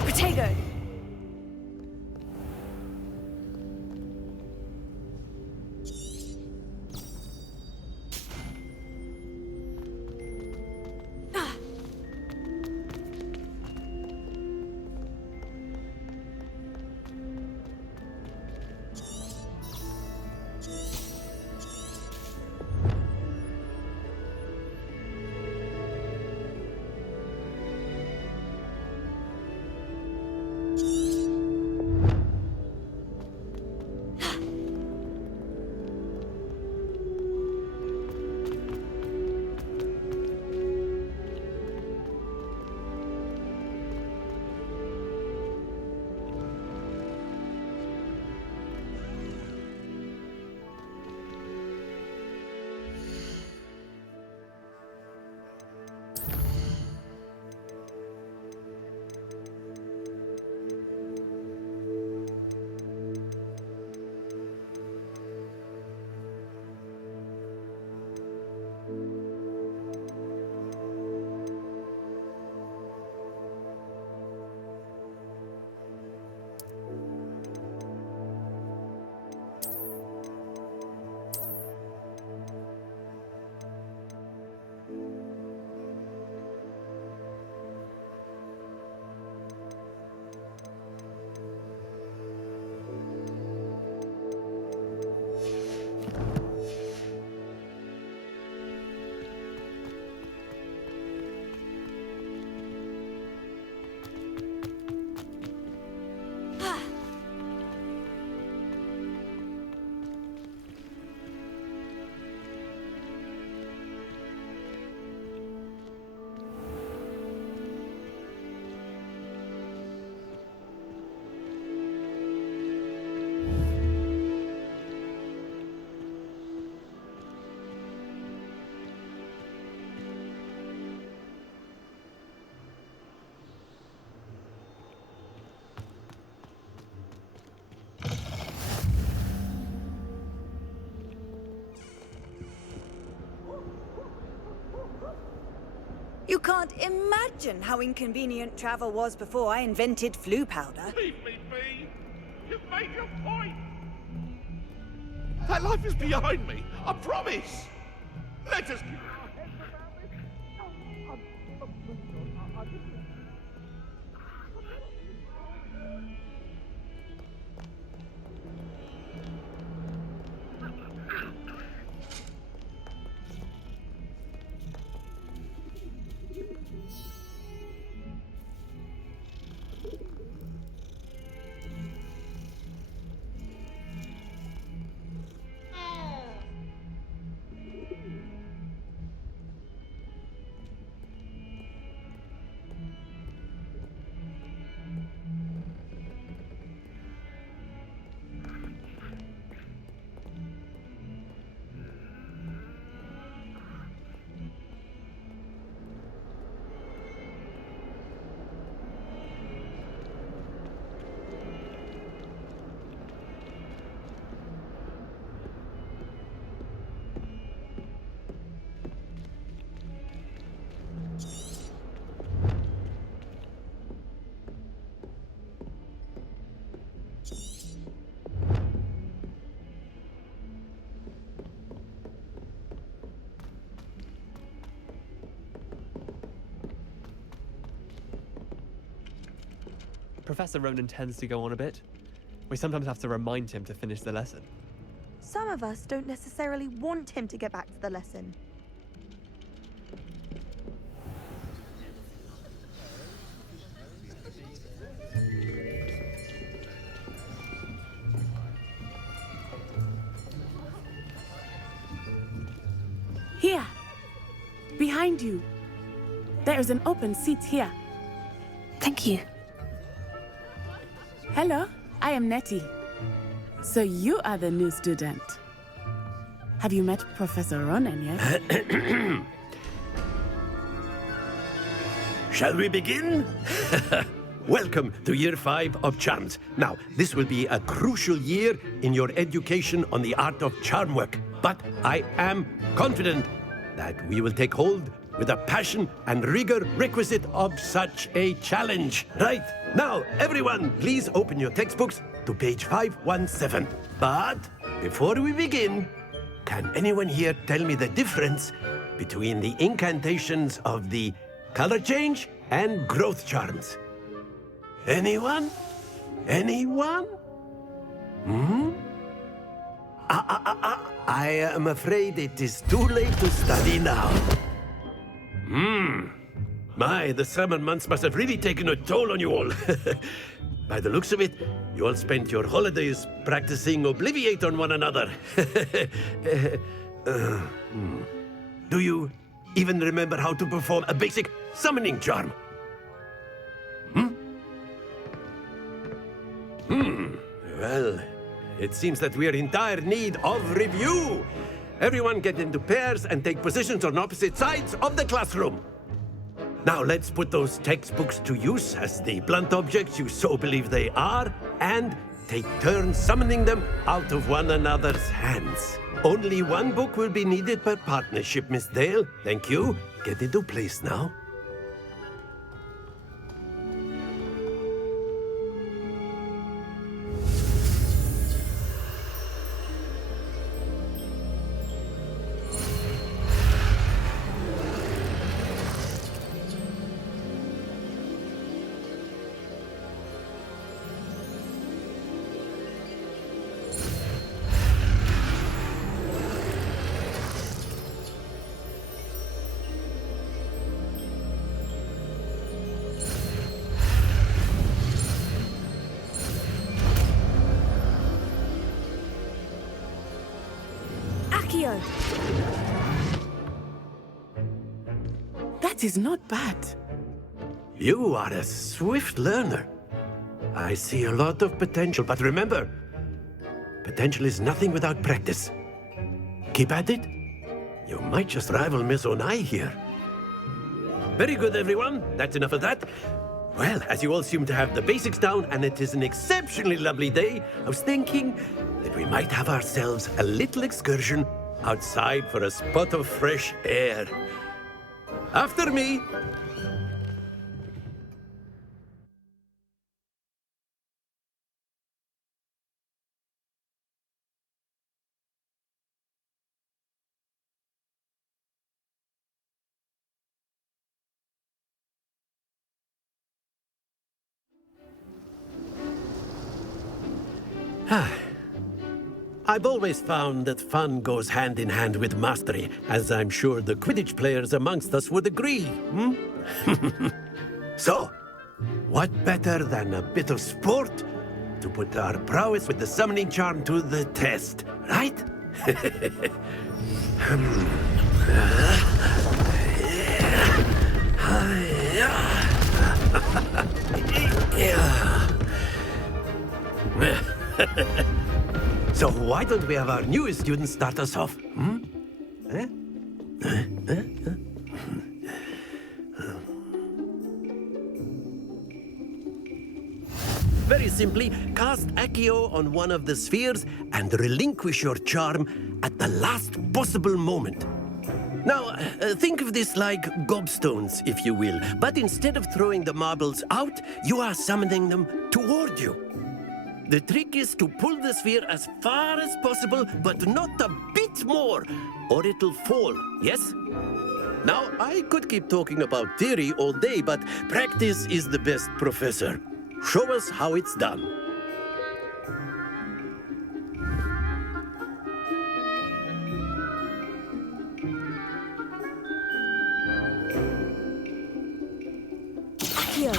Potato! You can't imagine how inconvenient travel was before I invented flu powder. Leave me be! You've made your point! That life is behind me, I promise! Let us keep our heads about this! Professor Ronan tends to go on a bit. We sometimes have to remind him to finish the lesson. Some of us don't necessarily want him to get back to the lesson. Here! Behind you! There is an open seat here. Thank you. Hello, I am Nettie. So you are the new student. Have you met Professor Ronan yet? Shall we begin? Welcome to Year 5 of Charms. Now, this will be a crucial year in your education on the art of charm work. But I am confident that we will take hold with the passion and rigor requisite of such a challenge. Right, now, everyone, please open your textbooks to page 517. But before we begin, can anyone here tell me the difference between the incantations of the color change and growth charms? Anyone? Anyone? I am afraid it is too late to study now. My, the summer months must have really taken a toll on you all. By the looks of it, you all spent your holidays practicing Obliviate on one another. Do you even remember how to perform a basic summoning charm? Well, it seems that we are in dire need of review. Everyone get into pairs and take positions on opposite sides of the classroom. Now let's put those textbooks to use as the blunt objects you so believe they are, and take turns summoning them out of one another's hands. Only one book will be needed per partnership, Miss Dale. Thank you. Get into place now. Accio! That is not bad. You are a swift learner. I see a lot of potential, but remember, potential is nothing without practice. Keep at it. You might just rival Miss Onai here. Very good, everyone. That's enough of that. Well, as you all seem to have the basics down, and it is an exceptionally lovely day, I was thinking that we might have ourselves a little excursion outside for a spot of fresh air. After me. I've always found that fun goes hand in hand with mastery, as I'm sure the Quidditch players amongst us would agree. So, what better than a bit of sport to put our prowess with the summoning charm to the test, right? So why don't we have our newest student start us off? Very simply, cast Accio on one of the spheres and relinquish your charm at the last possible moment. Now, think of this like gobstones, if you will, but instead of throwing the marbles out, you are summoning them toward you. The trick is to pull the sphere as far as possible, but not a bit more, or it'll fall, yes? Now, I could keep talking about theory all day, but practice is the best professor. Show us how it's done. Accio!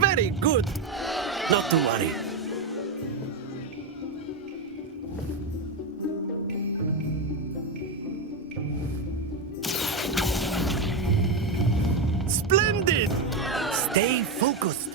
Very good. Not to worry. Splendid! Stay focused.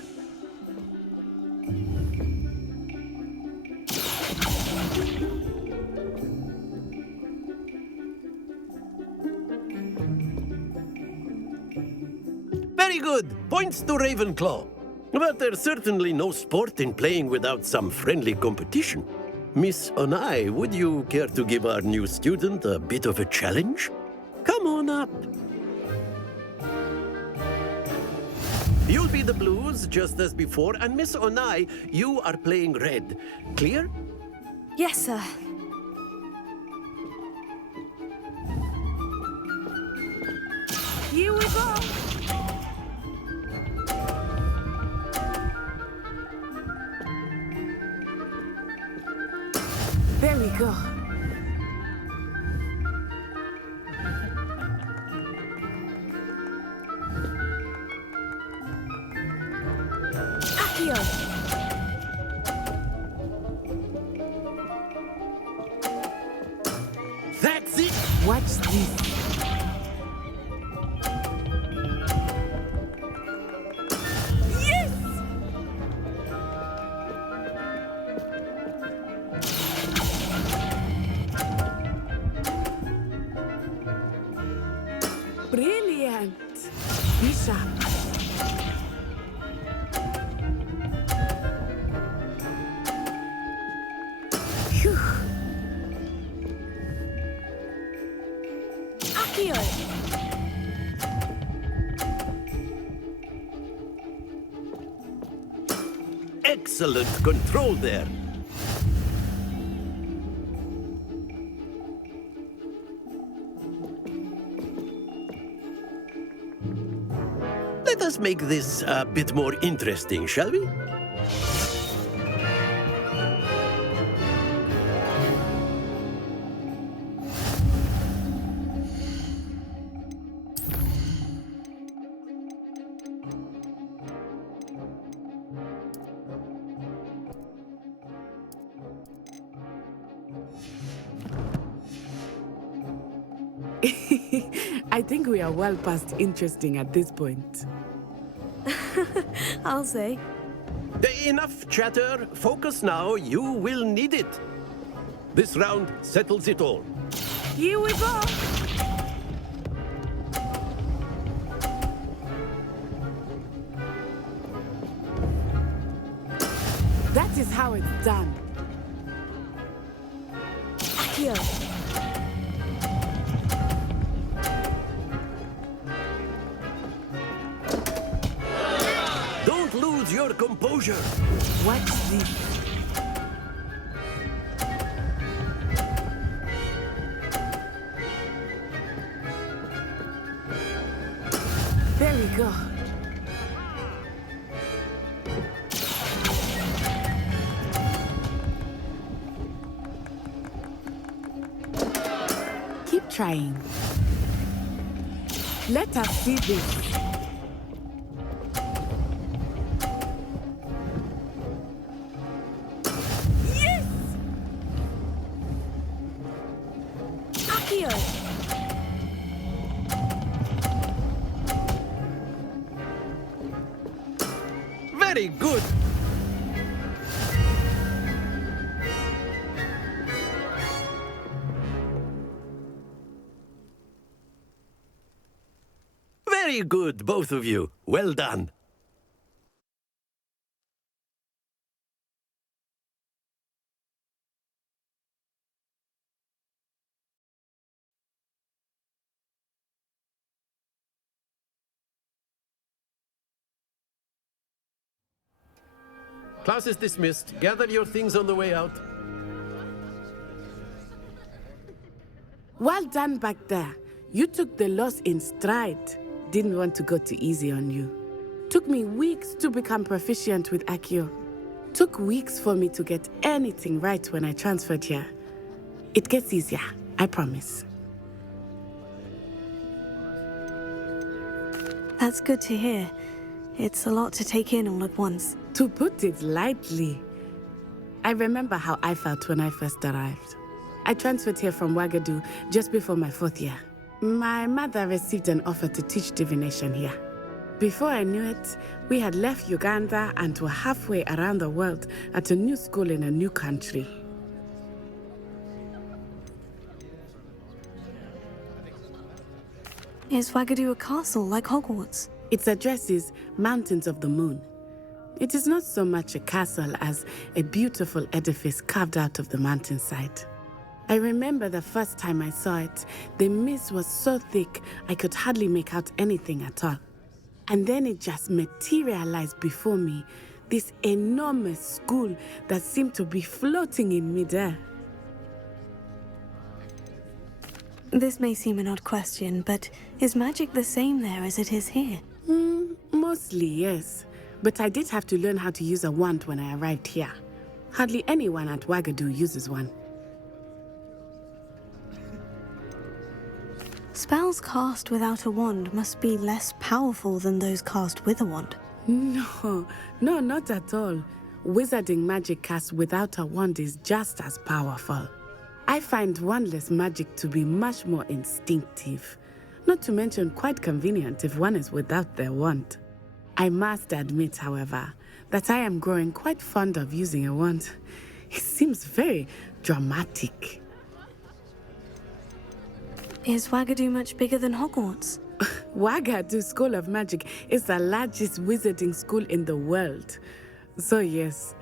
Very good. Points to Ravenclaw. But there's certainly no sport in playing without some friendly competition. Miss Onai, would you care to give our new student a bit of a challenge? Come Come on up. You'll be the blues just as before, and Miss Onai, you are playing red. Clear? Yes, sir. Here we go. There we go. Accio! That's it. Watch this. Brilliant. Be sharp. Phew. Accio! Excellent control there. Let us make this a bit more interesting, shall we? I think we are well past interesting at this point. I'll say. Enough chatter. Focus now. You will need it. This round settles it all. Here we go. That is how it's done. Accio! Don't lose your composure. Watch this. There we go. Keep trying. Let us see this. Accio! Very good. Very good, both of you. Well done. Class is dismissed. Gather your things on the way out. Well done back there. You took the loss in stride. Didn't want to go too easy on you. Took me weeks to become proficient with Accio. Took weeks for me to get anything right when I transferred here. It gets easier, I promise. That's good to hear. It's a lot to take in all at once. To put it lightly, I remember how I felt when I first arrived. I transferred here from Wagadu just before my 4th year. My mother received an offer to teach divination here. Before I knew it, we had left Uganda and were halfway around the world at a new school in a new country. Is Wagadu a castle like Hogwarts? Its address is Mountains of the Moon. It is not so much a castle as a beautiful edifice carved out of the mountainside. I remember the first time I saw it, the mist was so thick I could hardly make out anything at all. And then it just materialized before me, this enormous school that seemed to be floating in midair. This may seem an odd question, but is magic the same there as it is here? Mostly, yes. But I did have to learn how to use a wand when I arrived here. Hardly anyone at Wagadu uses one. Spells cast without a wand must be less powerful than those cast with a wand. No, not at all. Wizarding magic cast without a wand is just as powerful. I find wandless magic to be much more instinctive, not to mention quite convenient if one is without their wand. I must admit, however, that I am growing quite fond of using a wand. It seems very dramatic. Is Wagadu much bigger than Hogwarts? Wagadu School of Magic is the largest wizarding school in the world. So yes,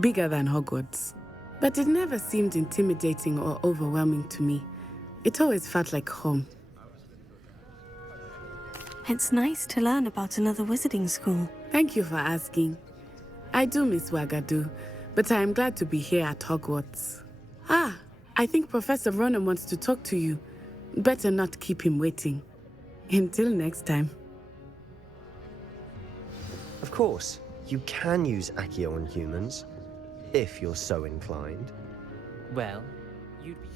bigger than Hogwarts. But it never seemed intimidating or overwhelming to me. It always felt like home. It's nice to learn about another wizarding school. Thank you for asking. I do miss Wagadu, but I am glad to be here at Hogwarts. I think Professor Ronan wants to talk to you. Better not keep him waiting. Until next time. Of course, you can use Accio on humans, if you're so inclined. Well, you'd be...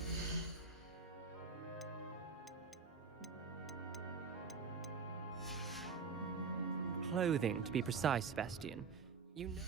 Clothing, to be precise, Sebastian. You know...